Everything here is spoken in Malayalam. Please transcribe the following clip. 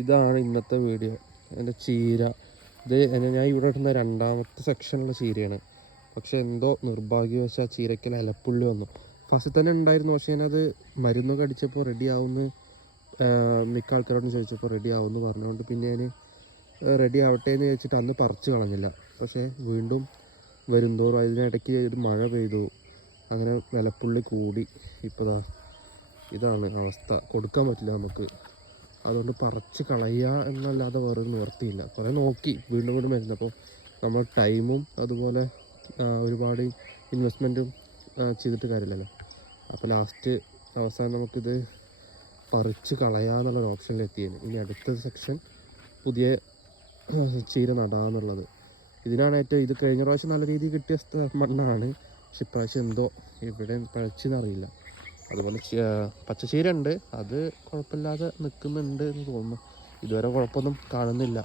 ഇതാണ് ഇന്നത്തെ വീഡിയോ. എൻ്റെ ചീര ഇത് ഞാൻ ഇവിടെ ഇടുന്ന രണ്ടാമത്തെ സെക്ഷനുള്ള ചീരയാണ്. പക്ഷെ എന്തോ നിർഭാഗ്യവശാൽ ചീരയ്ക്കൽ ഇലപ്പുള്ളി വന്നു. ഫസ്റ്റ് തന്നെ ഉണ്ടായിരുന്നു, പക്ഷേ ഞാനത് മരുന്നൊക്കെ അടിച്ചപ്പോൾ റെഡി ആവുമെന്ന് മിക്ക ആൾക്കാരോടും ചോദിച്ചപ്പോൾ റെഡി ആവുമെന്ന് പറഞ്ഞുകൊണ്ട് പിന്നെ ഞാൻ റെഡി ആവട്ടെ എന്ന് ചോദിച്ചിട്ട് അന്ന് പറിച്ച് കളഞ്ഞില്ല. പക്ഷേ വീണ്ടും വരുന്തോറും അതിനിടയ്ക്ക് ഒരു മഴ പെയ്തു, അങ്ങനെ ഇലപ്പുള്ളി കൂടി. ഇപ്പോൾ ഇതാണ് അവസ്ഥ. കൊടുക്കാൻ പറ്റില്ല നമുക്ക്, അതുകൊണ്ട് പറിച്ച് കളയുക എന്നല്ലാതെ വേറൊരു നിവർത്തിയില്ല. കുറേ നോക്കി വീണ്ടും വീണ്ടും വരുന്നത്. അപ്പോൾ നമ്മൾ ടൈമും അതുപോലെ ഒരുപാട് ഇൻവെസ്റ്റ്മെൻറ്റും ചെയ്തിട്ട് കാര്യമില്ലല്ലോ. അപ്പോൾ അവസാനം നമുക്കിത് പറിച്ച് കളയാന്നുള്ളൊരു ഓപ്ഷനിലെത്തിയത്. ഇനി അടുത്ത സെക്ഷൻ പുതിയ ചീര നടാന്നുള്ളത്. ഇതിനാണ് ഇത് കഴിഞ്ഞ പ്രാവശ്യം നല്ല രീതിയിൽ കിട്ടിയ മണ്ണാണ്, പക്ഷെ ഇപ്രാവശ്യം എന്തോ ഇവിടെ പഴച്ചെന്നറിയില്ല. അതുപോലെ പച്ചച്ചീര ഉണ്ട്, അത് കുഴപ്പമില്ലാതെ നിൽക്കുന്നുണ്ട് എന്ന് തോന്നുന്നു. ഇതുവരെ കുഴപ്പമൊന്നും കാണുന്നില്ല.